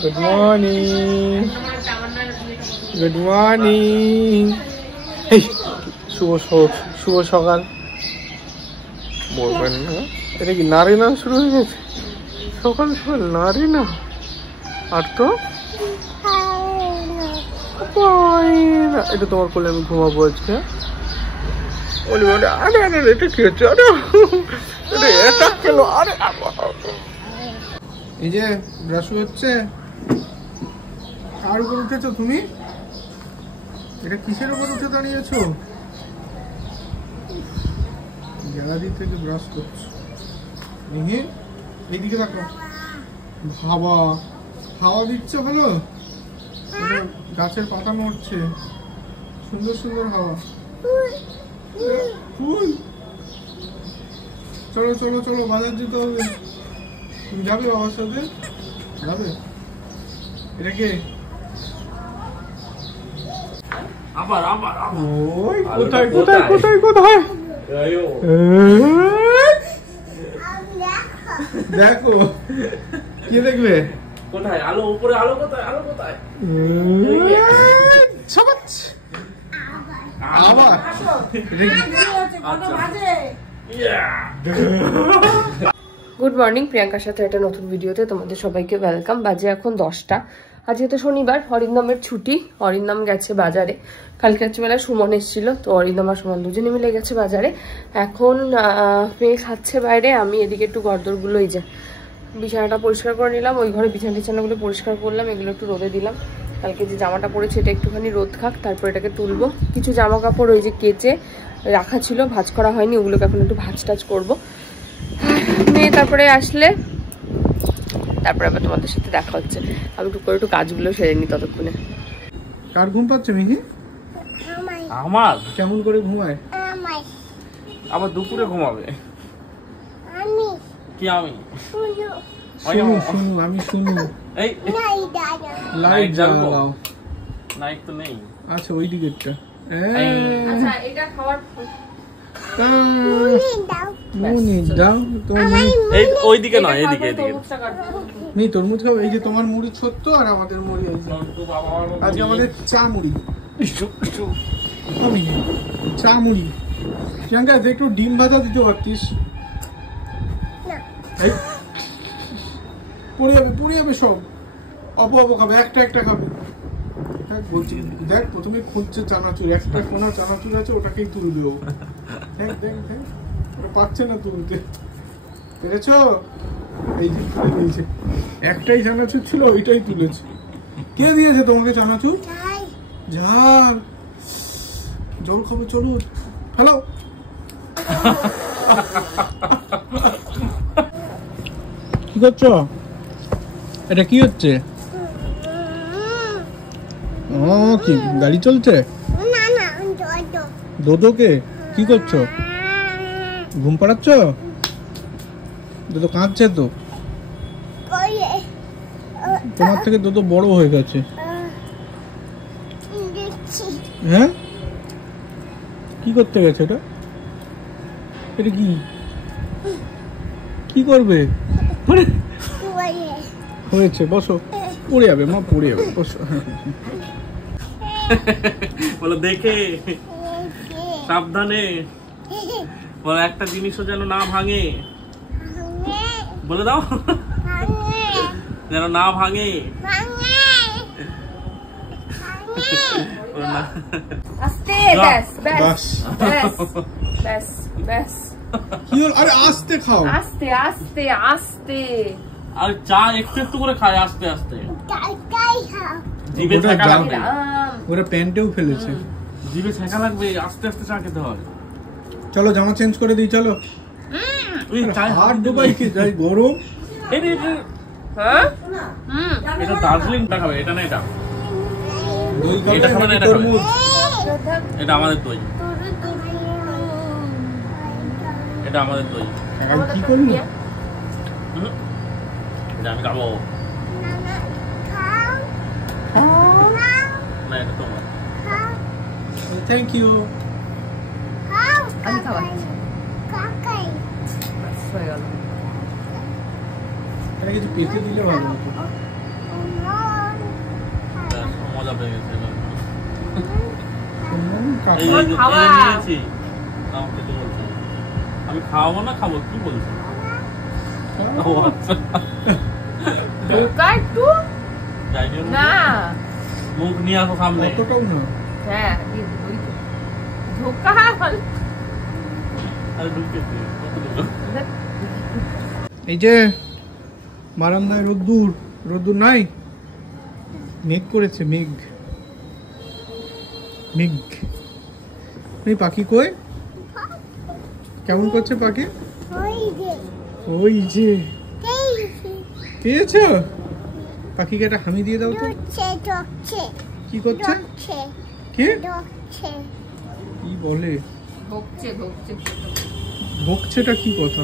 Good morning, good morning. শুভ সকাল বলবেন না। এটা কি নারী না শুরু হয়ে গেছে? সকাল সকাল নারী না। আর তো এটা তোমার কোলে আমি ঘুমাবো আজকে। আরে আরে এটা কি হচ্ছে? আরে এটা কেন? আরে এই যে ব্রাশ হচ্ছে। কার উপর উঠেছো তুমি? এটা কিসের উপর উঠে দাঁড়িয়েছো? গ্যালারি থেকে ব্রাশ করছো। এইদিকে দেখো, হাওয়া হাওয়া দিচ্ছে ভালো। গাছের পাতা নড়ছে, সুন্দর সুন্দর হাওয়া। ফুল। চলো চলো চলো, বাজার যেতে হবে। তুমি যাবে বাবার সাথে? যাবে? এটা কে? আবার আবার ওই কোথায় কোথায় কোথায় কোথায়? দেখো কি দেখবে? কোথায় আলো? উপরে আলো কোথায়? আলো কোথায়? আবার গুড মর্নিং, প্রিয়াঙ্কার সাথে একটা নতুন ভিডিওতে তোমাদের সবাইকে ওয়েলকাম। বাজে এখন 10টা। আজকে তো শনিবার, অরিন্দমের ছুটি। অরিন্দম গেছে বাজারে। কালকে রাত্রিবেলা সুমন এসেছিল, তো অরিন্দম আর সুমন দুজনে মিলে গেছে বাজারে। এখন মেয়ে খাচ্ছে বাইরে, আমি এদিকে একটু গর্দরগুলো এই যে বিছানাটা পরিষ্কার করে নিলাম। ওই ঘরে বিছানাগুলো পরিষ্কার করলাম, এগুলো একটু রোদে দিলাম। কালকে যে জামাটা পরেছে এটা একটুখানি রোদ খাক, তারপর এটাকে তুলবো। কিছু জামা কাপড় ওই যে কেচে রাখা ছিল, ভাঁজ করা হয়নি, ওগুলোকে এখন একটু ভাঁজ টাজ করবো। মেয়ে তারপরে আসলে তারপরে আবার তোমাদের সাথে দেখা হচ্ছে। আমি একটু করে একটু কাজগুলো সেরে নিই ততক্ষণে। কার ঘুম পাচ্ছে মিহি? আমার। কেমন করে ঘুমায়? আবার দুপুরে ঘুমাবে। কি আমি? শুনু আমি শুনু। এই লাইট জ্বালাও। লাইট তো নেই। আচ্ছা ওই দিকেরটা। আচ্ছা এটা খাওয়ার ওইদিকে নয়, এদিকে এদিকে। মি তরমুজ খাবো। এই যে তোমার মুড়ি ছোট্ট আর আমাদের মুড়ি এই যে। আজকে আমাদের চা মুড়ি। চা মুড়ি। প্রিয়াঙ্কা একটু ডিম ভাজা দিতে পারতিস? পড়ে যাবে সব। অপ খাবে, একটা একটা খাবে। বলছি দেখ, প্রথমে খুঁজছে চানাচুর, একটা কোনা চানাচুর আছে, ওটাকেই তুলবে ও। দেখ দেখ দেখ, ওটা পাচ্ছে না তুলতে। পেরেছ? এই যে তুলে দিয়েছে। একটাই চানাচুর ছিল, ওইটাই তুলেছে। কে দিয়েছে তোমাকে চানাচুর? ঝাল। জল খাবো, চলো হ্যালো। কি করছো? এটা কি হচ্ছে? ও কি গাড়ি চলছে? দোদোকে কি করছো? ঘুম পাড়াচ্ছ? দোদো কাঁদছে তো। তোমার থেকে দোদো বড় হয়ে গেছে। হ্যাঁ, কি করতে গেছে এটা? এটা কি কি করবে? হয়েছে, বসো। পড়ে যাবে মা, পড়ে যাবে, বসো। বলো দেখে সাবধানে। বলো একটা জিনিসও যেন না ভাঙে। বলে দাও, যেন না ভাঙে। আস্তে, ব্যাস ব্যাস ব্যাস ব্যাস ব্যাস। কি হল? আরে আস্তে খাও, আস্তে আস্তে আস্তে। আর চা একটু একটু করে খায় আস্তে আস্তে। জিভে ছেঁকা লাগবে। ওরা প্যান্টেও ফেলেছে। জিভে ছেঁকা লাগবে, আস্তে আস্তে চা খেতে হয়। চলো জামা চেঞ্জ করে দিই, চলো। হাত ডুবাই কি যাই, গরম। এটা দার্জিলিং টা খাবে, এটা না এটা। দই খাবে, এটা খাবে না, এটা খাবে। তরমুজ। এটা আমাদের দই। এটা আমাদের দই। কি করলি? এটা আমি খাবো না, এটা তোমার। Thank you. আমি খাওয়াচ্ছি। হয়ে গেল। এটা কিছু পেতে দিলে ভালো হতো। মজা পেয়ে গেছে আমি খাওয়াবো না খাবো কি বলছি না মুখ নিয়ে আসো সামনে হ্যাঁ এই যে বারান্দায় রোদ্দুর রোদ্দুর নাই, মেঘ করেছে মেঘ মেঘ। এই পাখি কই, কেমন করছে পাখি? ওই যে পেয়েছ পাখিকে একটা হামি দিয়ে দাও তো। কি করছে? কে কি বলে? ভোগছেটা কি কথা?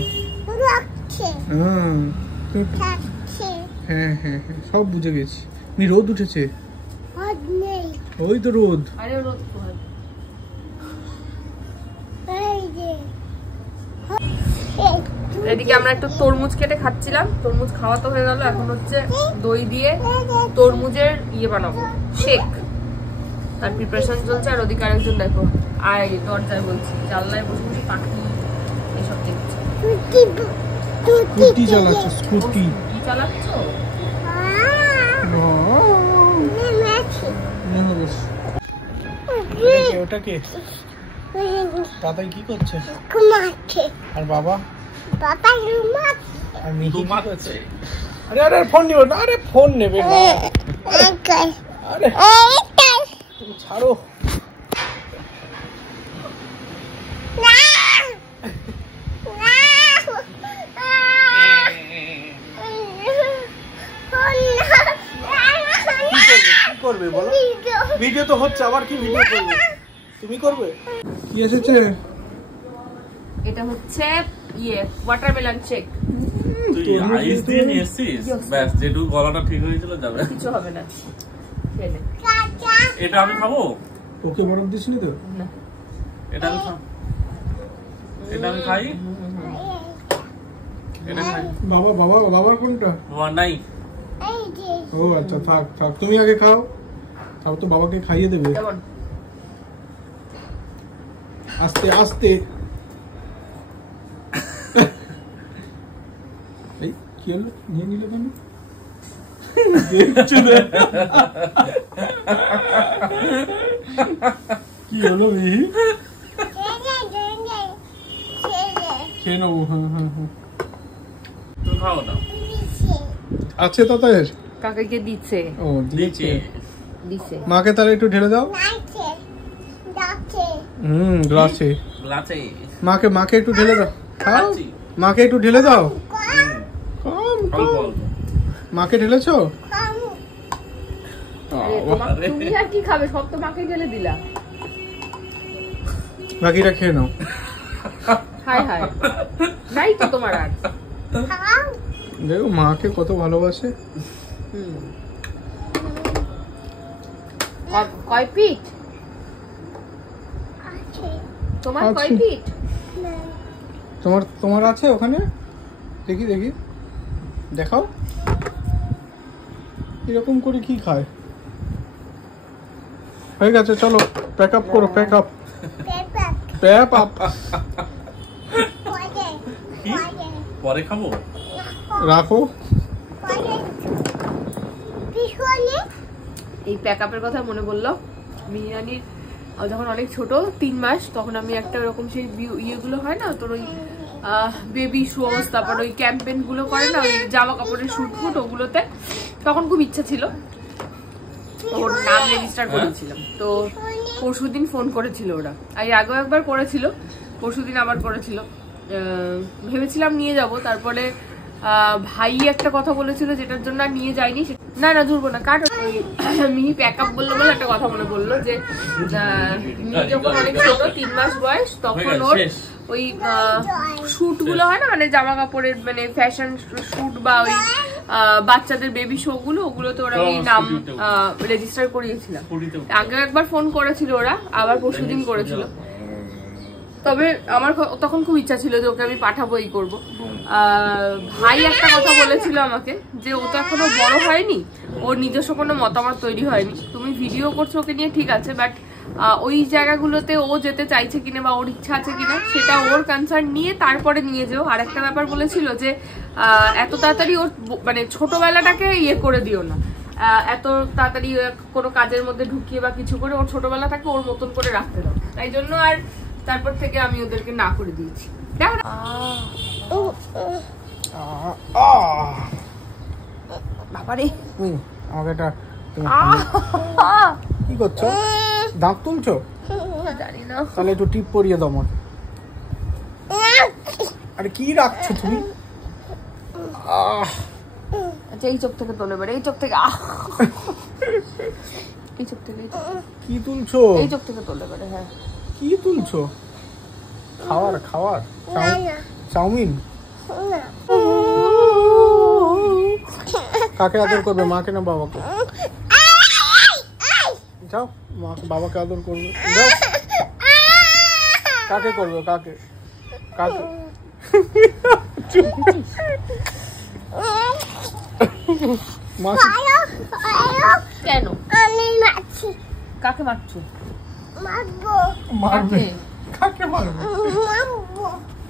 হ্যাঁ হ্যাঁ হ্যাঁ সব বুঝে গেছি। রোদ উঠেছে, ওই তো রোদ। এদিকে আমরা একটু তরমুজ কেটে খাচ্ছিলাম, তরমুজ খাওয়া তো হয়ে গেল, এখন হচ্ছে দই দিয়ে তরমুজের ইয়ে বানাবো, শেক, তার প্রিপারেশন চলছে। আর ওদিকে আরেকজন দেখো আয় দরজায় বলছি, জানলায় বসে বসে পাখি এসব দেখছে। স্কুটি চালাচ্ছে, স্কুটি কি চালাচ্ছ? ওটা কে? দাদাই কি করছে? আর বাবা? আর মিহি কি করছে? আরে আরে ফোন নিও না, আরে ফোন নেবে না, আরে তুমি ছাড়ো। কি করবে বলো? ভিডিও তো হচ্ছে, আবার কি ভিডিও করবে? তুমি করবে? কি এসেছে? এটা হচ্ছে ইয়ে ওয়াটারমেলন শেক। তুই আইস দিয়ে নিয়ে এসেছিস? ব্যাস, যেটুকু গলাটা ঠিক হয়েছিল যাবে, কিছু হবে না। এটা আমি খাবো। ওকে বরফ দিসনি তো? না, এটা আমি খাবো, এটা আমি খাই, এটা খাই। বাবা বাবা বাবার কোনটা? বাবা নাই। ও আচ্ছা, থাক থাক, তুমি আগে খাও, তাও তো বাবাকে খাইয়ে দেবে। আস্তে আস্তে। এই কি হলো, নিয়ে নিলে কেন? কি হলো মিহি? খেয়ে নেবো। হ্যাঁ হ্যাঁ হ্যাঁ তুমি খাও না। আছে তাদের কাকাকে দিচ্ছে। ও দিয়েছে, দিছে। মাকে তাহলে একটু ঢেলে দাও। গ্লাসে গ্লাসে। মাকে মাকে একটু ঢেলে দাও। খাও, মাকে একটু ঢেলে দাও। কম অল্প অল্প। মাকে ঢেলেছো? তুমি আর কি খাবে, সব তো মাকে ঢেলে দিলা। বাকিটা খেয়ে নাও। হাই হাই, নাই তো তোমার আর। দেখো মাকে কত ভালোবাসে। কয় পিঠ তোমার? কয় পিঠ তোমার? তোমার আছে ওখানে? দেখি দেখি, দেখাও। এরকম করে কি খায়? হয়ে গেছে, চলো প্যাক আপ করো, প্যাক আপ, প্যাক আপ। পরে খাবো, রাখো। এই প্যাক আপের কথা মনে বললো, মিহিরানির যখন অনেক ছোট 3 মাস, তখন আমি একটা ওরকম সেই ইয়েগুলো হয় না তোর, ওই বেবি শোজ, তারপর ওই ক্যাম্পেইন গুলো করে না, ওই জামা কাপড়ের শুট ফুট, ওগুলোতে তখন খুব ইচ্ছা ছিল, ওর নাম রেজিস্টার করেছিলাম। তো পরশুদিন ফোন করেছিল ওরা, আর আগেও একবার করেছিল, পরশুদিন আবার করেছিল। ভেবেছিলাম নিয়ে যাব, তারপরে ভাই একটা কথা বলেছিল যেটার জন্য আর নিয়ে যায়নি। না না জুড়বো না, কাট। মিহি প্যাক আপ বললো বলে একটা কথা মনে পড়লো, যে মিহি যখন অনেক ছোট 3 মাস বয়স, তখন ওর ওই শুট গুলো হয় না, মানে জামা কাপড়ের, মানে ফ্যাশন শুট বা ওই বাচ্চাদের বেবি শো গুলো, ওগুলোতে ওরা আমি নাম রেজিস্টার করিয়েছিলাম। আগে একবার ফোন করেছিল ওরা, আবার পরশুদিন করেছিল। তবে আমার তখন খুব ইচ্ছা ছিল যে ওকে আমি পাঠাবো, এই করবো। ভাই একটা কথা বলেছিল আমাকে যে ও তো এখনো বড় হয়নি, ওর নিজস্ব কোনো মতামত তৈরি হয়নি, তুমি ভিডিও করছো ওকে নিয়ে ঠিক আছে, বাট ওই জায়গাগুলোতে ও যেতে চাইছে কিনা বা ওর ইচ্ছা আছে কিনা সেটা ওর কনসার্ন নিয়ে তারপরে নিয়ে যেও। আর একটা ব্যাপার বলেছিল যে এত তাড়াতাড়ি ওর মানে ছোটবেলাটাকে ইয়ে করে দিও না, এত তাড়াতাড়ি কোনো কাজের মধ্যে ঢুকিয়ে বা কিছু করে ওর ছোটবেলাটাকে ওর মতন করে রাখতে দাও। তাই জন্য আর তারপর থেকে আমি ওদেরকে না করে দিয়েছি। বাবারে আমাকে এটা কি করছো? দাঁত তুলছো? জানি না, তাহলে একটু টিপ পরিয়ে দাও আমাকে। আরে কি রাখছো তুমি? আচ্ছা এই চোখ থেকে তোলে বেড়ে, এই চোখ থেকে এই চোখ থেকে কি তুলছো? এই চোখ থেকে তোলে বেড়ে। হ্যাঁ কি তুলছো? খাওয়ার খাওয়ার চাউমিন? কাকে আদর করবে, মাকে না বাবাকে? যাও বাবাকে আদর করবে, যাও। কাকে করবে, কাকে কাকে? কেন কাকে মারছো? মারবে? কাকে মারবে?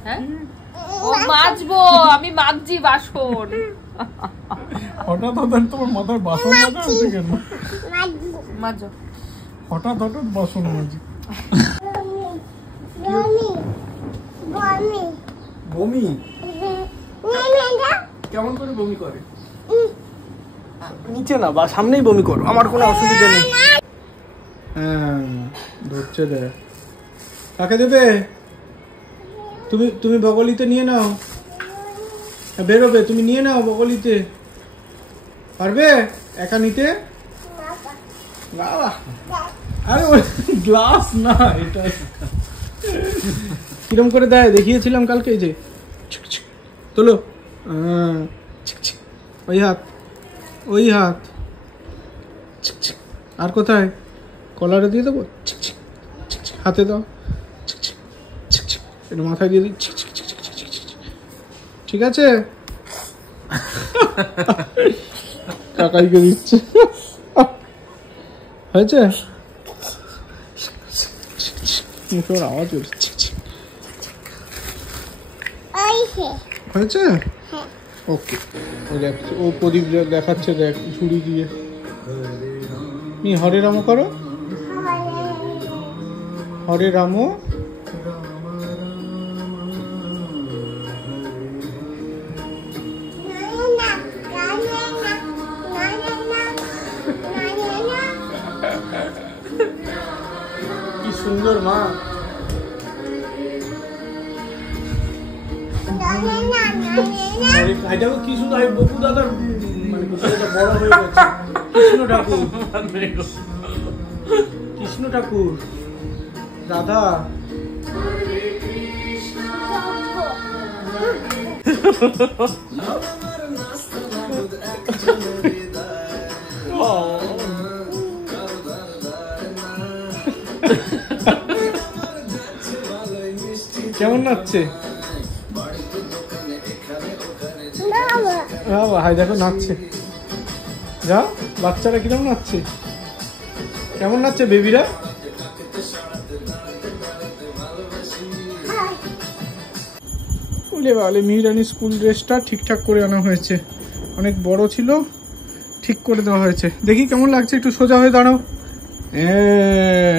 হ্যাঁ ও মাছবো, আমি মাছজি বাসন। হঠাৎ হঠাৎ তোমার মাথায় বাসন মাজা হচ্ছে কেন? মাঝো হঠাৎ হঠাৎ বাসন মাজি। বমি? কেমন করে বমি করে? নিচে না বা সামনেই বমি করো, আমার কোনো অসুবিধা নেই। হ্যাঁ ধরছে দে। কাকে দেবে? তুমি তুমি বগলিতে নিয়ে নাও, বেরোবে, তুমি নিয়ে নাও বগলিতে। পারবে একা নিতে? আরে ওই গ্লাস না, এটা কিরম করে দেয় দেখিয়েছিলাম কালকে, যে তোলো, ওই হাত, ওই হাত। আর কোথায়? কলারে দিয়ে দেবো, হাতে দাও, এটা মাথায় দিয়ে দিই, ঠিক আছে? কাকাইকে দিচ্ছে, হয়েছে? মুখে ওর আওয়াজ হয়েছে? ওকে, ও প্রদীপ দেখাচ্ছে, দেখ ঝুড়ি দিয়ে। হরে রাম করো, হরে রাম। কি সুন্দর মা, কি সুন্দর। বকু দাদার মানে বড় হয়ে গেছে। কৃষ্ণ ঠাকুর, কৃষ্ণ ঠাকুর, রাধা। কেমন নাচছে? হাই দেখো নাচছে, যা বাচ্চারা কিরকম নাচছে, কেমন নাচছে বেবিরা। বলে মিহিরানি স্কুল ড্রেসটা ঠিকঠাক করে আনা হয়েছে, অনেক বড় ছিল, ঠিক করে দেওয়া হয়েছে। দেখি কেমন লাগছে, একটু সোজা হয়ে দাঁড়াও।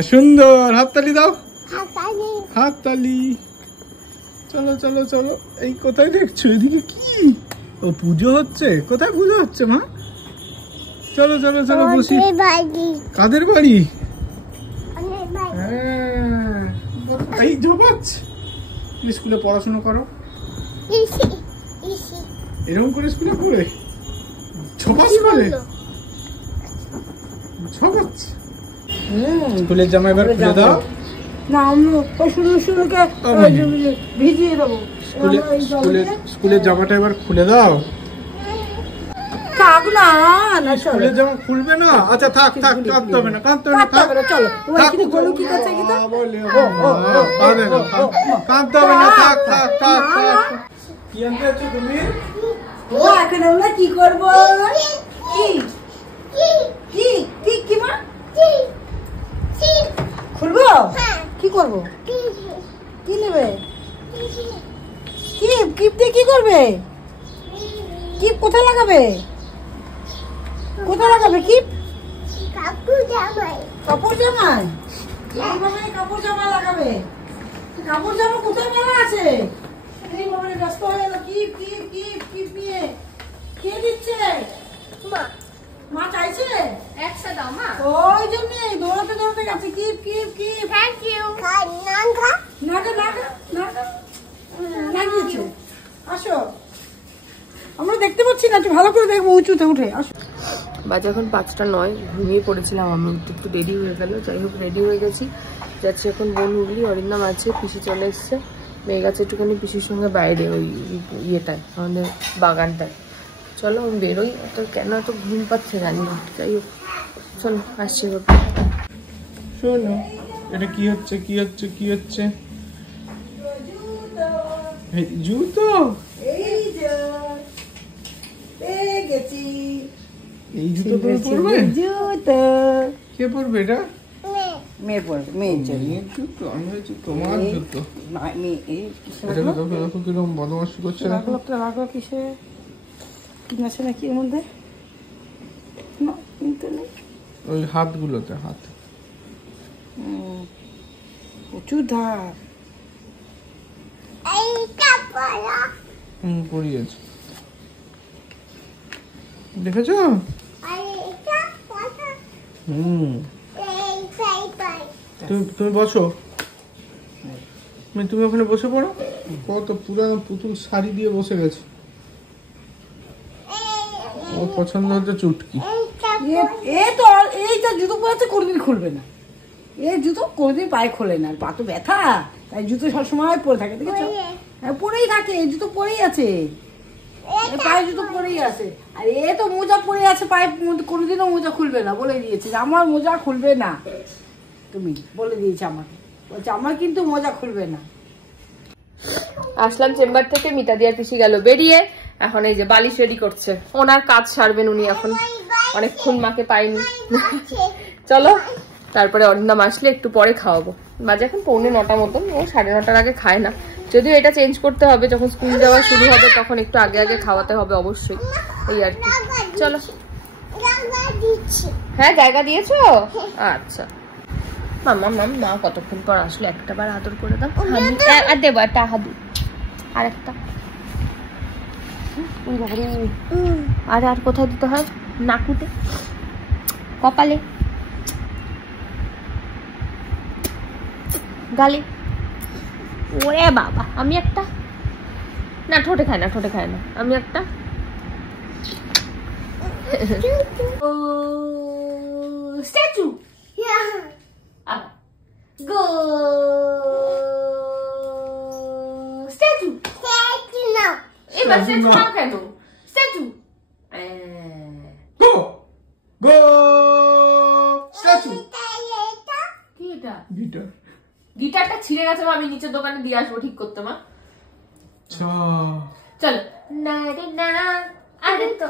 সুন্দর, হাততালি দাও, হাততালি। চলো চলো চলো। এই কোথায় দেখছো? এদিকে কি? ও পুজো হচ্ছে? কোথায় পুজো হচ্ছে মা? চলো চলো চলো বসি। কাদের বাড়ি? এই জবাচ, স্কুলে পড়াশোনা করো, এরকম করে স্কুলে পড়ে ছবাস করে ছবাচ। স্কুলের জামা এবার খুলে দাও। ভিজিয়ে দেবো। স্কুলের জামাটা এবার খুলে দাও। থাক না না চলো স্কুলের জামা খুলবে না? আচ্ছা থাক থাক, কাঁদতে হবে না, কাঁদতে হবে না, থাক। চলো ও এখানে গলু কি করছে কি তো বলে কাঁদে না, কাঁদতে হবে না, থাক থাক থাক থাক। কি আনতে যাচ্ছ তুমি? ও এখন আমরা কি করব? কি কি কি কি মা খুলবো? কি করব? কি নেবে? কিপ দিয়ে কি করবে? কিপ কোথায় লাগাবে? কোথায় লাগাবে কিপ? কাপড় জামায়। কাপড় জামায়? কাপড় জামা লাগাবে? কাপড় জামা কোথায় মেলা আছে? এই বাবা ব্যস্ত হয়ে গেল। কিপ কিপ কিপ কিপ নিয়ে কে দিচ্ছে? মা। মা চাইছে? একশো দাও মা। ওই জন্য দৌড়াতে দৌড়াতে গেছে। Keep keep keep. Thank you. নাগা নাগা নাগা নাগা লাগিয়েছে। আসো, আমরা দেখতে পাচ্ছি না, ভালো করে দেখবো উঁচুতে উঠে। আসো। বাজে এখন 5:09, ঘুমিয়ে পড়েছিলাম আমি, একটু দেরি হয়ে গেল। যাই হোক রেডি হয়ে গেছি, যাচ্ছি এখন বোন হুগলি। অরিন্দম আছে, পিসি চলে এসছে, মেয়ে গেছে একটুখানি পিসির সঙ্গে বাইরে ওই ইয়েটায় আমাদের বাগানটায়। চলো আমি বেরোই, তো কেন এত ঘুম পাচ্ছে জানি না। যাই হোক চলো আসছি। শোনো, এটা কি হচ্ছে কি হচ্ছে কি হচ্ছে? জুতো? এই যে পেয়ে গেছি। এই জুতো তুমি পরবে? জুতো কে পরবে এটা? মেয়ে পরবে, মেয়ের জন্য। মেয়ের জুতো? আমি হচ্ছে তোমার জুতো। না মেয়ে এই কিসে এটা দেখো দেখো কিরকম বদমাশি করছে। লাগলো তো লাগলো কিসে? কি আছে নাকি এর মধ্যে? না কিন্তু নেই। ওই হাতগুলোতে হাত। প্রচুর ধার। পরিয়েছে, দেখেছো? তুমি বসো, তুমি ওখানে বসে পড়ো। কত পুরানো পুতুল শাড়ি দিয়ে বসে গেছে। ও পছন্দ হচ্ছে চুটকি। তো এইটা জুতো পরে কোনদিন খুলবে না। এই জুতো কোনদিন পায়ে খোলে না, পা তো ব্যথা, তাই জুতো সবসময় পরে থাকে। দেখেছো? পরেই থাকে, এই জুতো পরেই আছে, পায়ে জুতো পরেই আছে। আর এ তো মোজা পরে আছে পায়ে, কোনোদিনও মোজা খুলবে না, বলে দিয়েছে যে আমার মোজা খুলবে না। তুমি বলে দিয়েছে আমাকে, বলছে আমার কিন্তু মোজা খুলবে না। আসলাম চেম্বার থেকে, মিতা দিয়ার পিসি গেল বেরিয়ে, এখন এই যে বালিশ রেডি করছে। ওনার কাজ সারবেন উনি, এখন অনেকক্ষণ মাকে পাইনি। চলো তারপরে অরিন্দম আসলে একটু পরে খাওয়াবো। বাজে এখন 8:45 মতন, ও 9:30 আগে খায় না। যদিও এটা চেঞ্জ করতে হবে, যখন স্কুল যাওয়া শুরু হবে তখন একটু আগে আগে খাওয়াতে হবে অবশ্যই, এই আর কি। চলো। হ্যাঁ জায়গা দিয়েছো? আচ্ছা মামা মা কতক্ষণ পর আসলে, একটা বার আদর করে দাও। আর দেবো একটা হাদু, আর একটা। আর আর কোথায় দিতে হয়? নাকুতে, কপালে, গালে। ওরে বাবা, আমি একটা না, ঠোঁটে খায় না, ঠোঁটে খায় না, আমি একটা। স্ট্যাচু গো স্ট্যাচু না, এবার স্ট্যাচু নাও কেন? স্ট্যাচু গো গো স্ট্যাচু। কি এটা? গিটার। গিটারটা ছিঁড়ে গেছে, আমি নিচের দোকানে দিয়ে আসবো ঠিক করতে। মা চল না রে না, আরে তো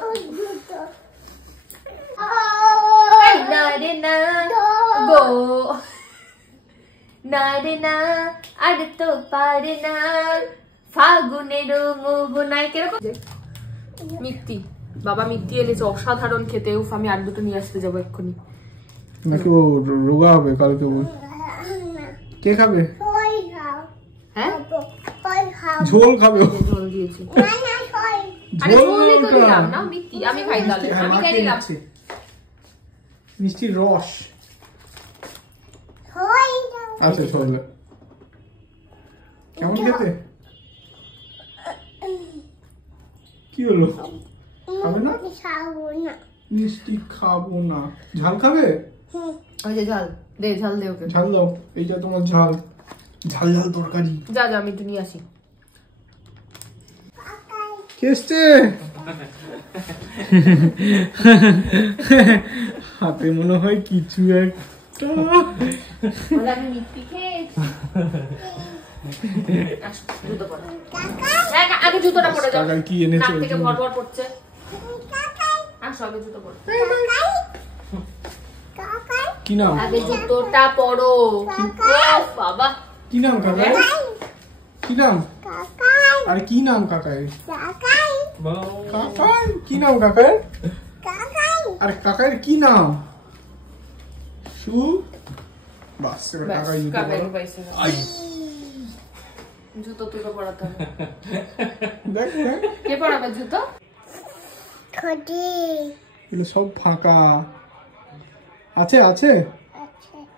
না রে না গো না রে না, আরে তো পারে না ফাগুনের মোহনায়। কিরকম মিত্তি? বাবা মিত্তি এনেছে, অসাধারণ খেতে। উফ, আমি আর দুটো নিয়ে আসতে যাবো এক্ষুনি। নাকি ও রোগা হবে কালকে? কে খাবে? হ্যাঁ ঝোল খাবে? ঝোল দিয়েছি। আরে ঝোলই তো দিলাম না মিত্তি, আমি খাই তাহলে। আমি খাই দিলাম মিষ্টি রস। আচ্ছা ঝোল কেমন খেতে? কি হলো, খাবে না? মিষ্টি খাবো না। ঝাল খাবে? ওই যে ঝাল দে, ঝাল দে ওকে। ঝাল দাও, এইটা তোমার ঝাল। ঝাল ঝাল তরকারি। যা যা, আমি একটু নিয়ে আসি। কে এসছে? হাতে মনে হয় কিছু একটা আগে জুতোটা পরে যাও। কাকা কি এনেছে? নাক থেকে ভরভর পড়ছে। আসো আগে জুতো পরো। কি নাম? আগে জুতোটা পরো। বাবা কি নাম কাকার? কি নাম? আরে কি নাম কাকার? কাকার কি নাম কাকার? আরে কাকার কি নাম? সু বাস কাকার জুতো পরো। জুতো তুলো পরাতে হবে। দেখ দেখ কে পরাবে জুতো? এগুলো সব ফাঁকা আছে আছে।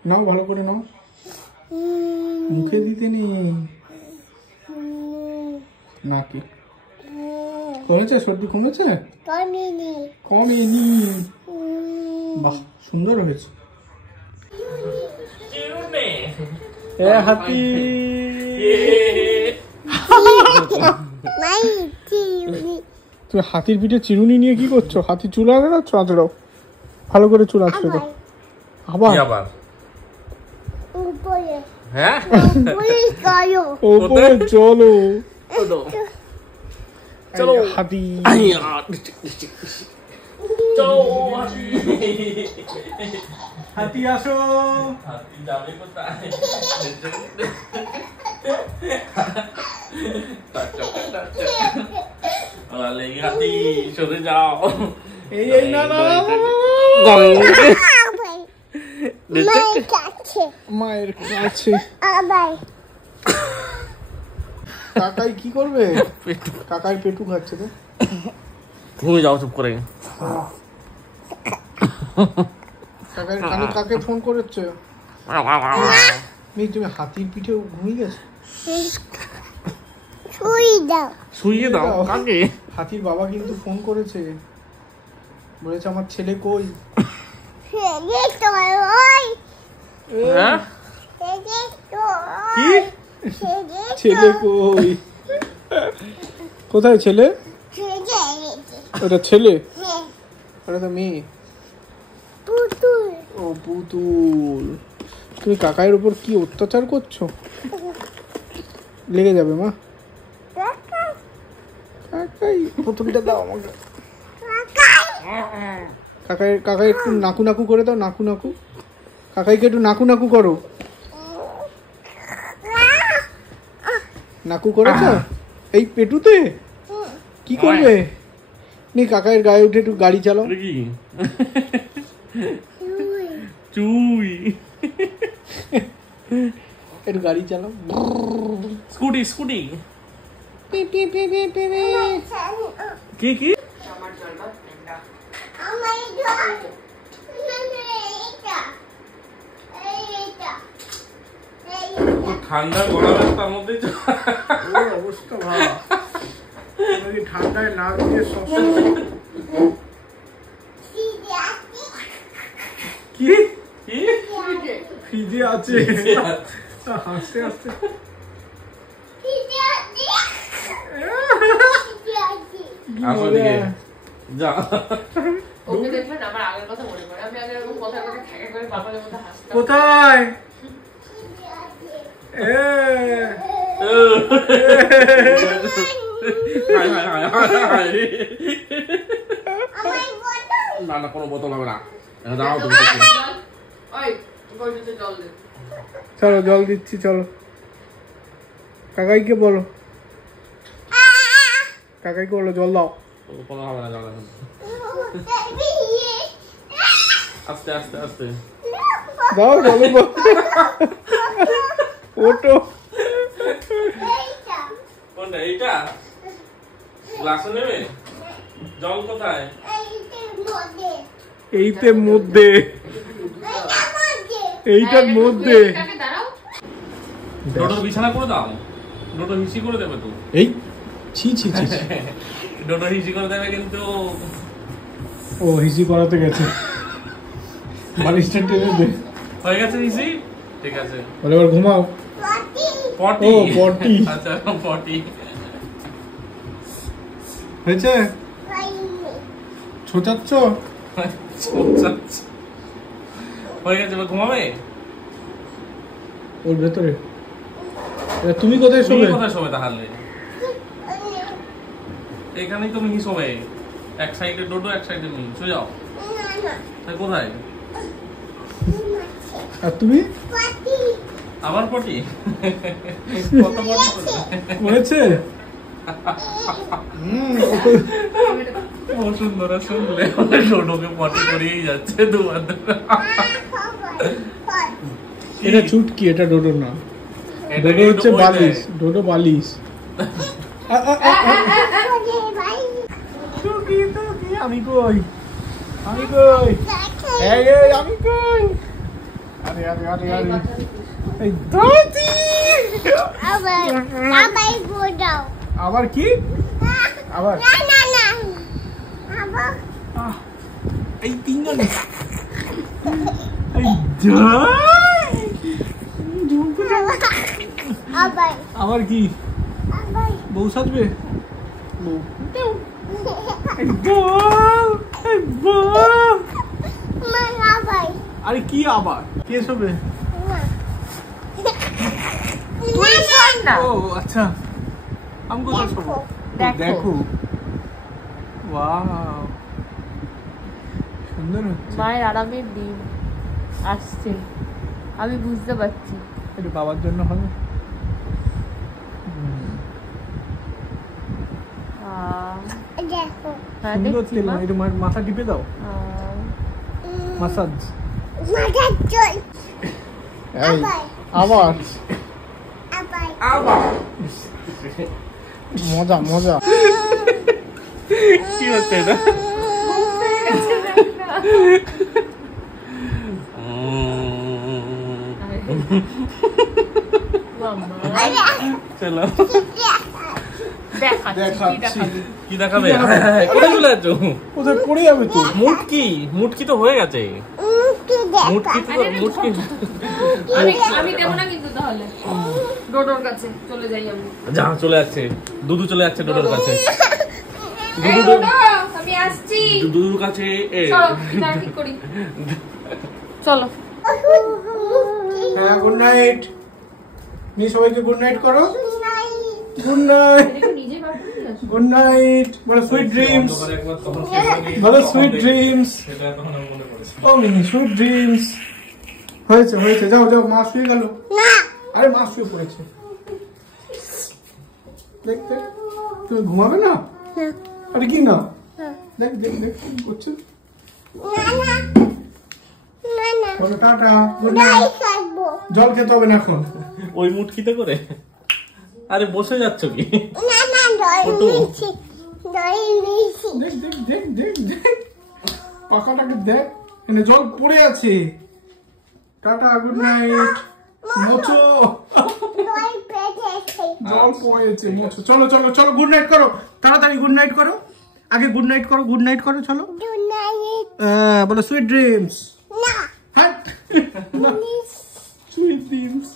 নাও ভালো করে নাও, মুখে দিতে নেই। নাকি কমেছে? সর্দি কমেছে? কমেনি। বাহ সুন্দর হয়েছে। হাতি তুমি হাতির পিঠে চিরুনি নিয়ে কি করছো? হাতি চুল আঁচড়াচ্ছ? আঁচড়াও ভালো করে চুল আঁচড়ে দাও। আবার হ্যাঁ ওপরে চলো চলো হাতি। হাতি আসো। হাতি যাবে কোথায়? হাতি সরে যাও। এই এই না না মায়ের কাছে। কাকাই কি করবে? কাকাই পেটু খাচ্ছে তো। ঘুমিয়ে যাও চুপ করে। কাকাই কানে কাকে ফোন করেছে? তুমি হাতির পিঠে ঘুমিয়ে গেছো? শুইয়ে দাও কাকে? হাতির বাবা কিন্তু ফোন করেছে, বলেছে আমার ছেলে কই। হ্যাঁ কি ছেলে কই? কোথায় ছেলে? ওটা ছেলে, ওটা তো মেয়ে। ও পুতুল। তুমি কাকাইয়ের উপর কি অত্যাচার করছো? লেগে যাবে মা। কাকাই পুতুলটা দাও আমাকে। কাকাই কাকাই একটু নাকু নাকু করে দাও। নাকু নাকু কাকাইকে একটু নাকু নাকু করো। নাকু করেছো এই পেটুতে? কি করবে? নি কাকাইয়ের গায়ে উঠে একটু গাড়ি চালাও। কি চুই একটু গাড়ি চালাও। স্কুটি স্কুটি কি কি? ঠান্ডা গলা তার মধ্যে অবস্থা ভালো। ঠান্ডায় নাক দিয়ে কি কি ফ্রিজে আছে হাসতে হাসতে। আসো দিকে যা। ওকে দেখবেন আমার আগের কথা মনে পড়ে। আমি আগে এরকম কথা কথা ঠেকা করে পাপালের মধ্যে হাসতাম। কোথায়? না না কোনো বোতল হবে না। দাও তুমি। চলো জল দিচ্ছি চলো। কাকাইকে বলো, কাকাইকে বলো জল দাও। কোনো হবে না জল। আস্তে আস্তে আস্তে দাও জলে ওটো। কোনটা এইটা? গ্লাসে নেবে? জল কোথায়? এইটার মধ্যে, এইটার মধ্যে। ডোডোর বিছানা করে দাও। ডোডো হিসি করে দেবে তো। এই ছি ছি ছি। ডোডো হিসি করে দেবে কিন্তু। ও হিসি করাতে গেছে। বালিশটা টেনে দে। হয়ে গেছে হিসি? ঠিক আছে। বলে এবার ঘুমাও। পটি। ও পটি। আচ্ছা পটি। হয়েছে? ছোচাচ্ছ? হয়ে গেছে, এবার ঘুমাবে? ওর ভেতরে। তুমি কোথায় শোবে? কোথায় শোবে তাহলে? এখানেই তো মিহি শোবে। এক সাইডে ডোডো, এক সাইডে মিহি। শুয়ে যাও। কোথায়? আর তুমি? আবার পটি? কত পটি হয়েছে? বসুন্ধরা শুনলে ডোডোকে পটি করিয়েই যাচ্ছে দুবার। এটা চুটকি, এটা ডোডো না। ডোডো হচ্ছে বালিশ। ডোডো বালিশ। আমি কই? আমি কই? আমি কই? আরে আরে আরে আরে, এই দাদি! আবার কি? আবার এই তিনজন, এই আবার কি? বউ সাজবে? বউ আরে কি আবার? কে শোবে? ও আচ্ছা, আমি কোথায় শোবো? দেখো, ওয়াও, সুন্দর হচ্ছে। মায়ের আরামের দিন আসছে, আমি বুঝতে পারছি। এটা বাবার জন্য হবে। সুন্দর তেল, এটা মাথা টিপে দাও, মাসাজ। আবার মজা মজা। কি হচ্ছে এটা? চলো কি দেখাবে? কোথায় চলে যাচ্ছ? কোথায় পড়ে যাবে তো? মুটকি, মুটকি তো হয়ে গেছে। মুটকি তো মুটকি। আমি দেব না কিন্তু, তাহলে ডোডোর কাছে চলে যাই আমি। যা, চলে যাচ্ছে দুদু, চলে যাচ্ছে ডোডোর কাছে। আমি আসছি দুদুর কাছে। ঠিক করি, চলো। হ্যাঁ, গুড নাইট। নি সবাইকে গুড নাইট করো। Good night, good night. বলো সুইট ড্রিমস, বলো সুইট ড্রিমস। ও মিনি, সুইট ড্রিমস। হয়েছে হয়েছে, যাও যাও, মা শুয়ে গেল। আরে মা শুয়ে পড়েছে। দেখতে তুমি ঘুমাবে না? আরে কি না? দেখ দেখ দেখ কি করছে। বলো টাটা, গুড নাইট। জল খেতে হবে না এখন। ওই মুটকিতে করে? আরে বসে যাচ্ছ কি? দেখ দেখ দেখ দেখ দেখ, পাখাটাকে দেখ, এখানে জল পড়ে আছে। Tata, good night. মোচো, জল পড়েছে, মোচো। চলো চলো চলো, গুড নাইট করো তাড়াতাড়ি, গুড নাইট করো। আগে গুড নাইট করো, গুড নাইট করো, চলো। বলো সুইট ড্রিমস। হ্যাঁ, সুইট ড্রিমস।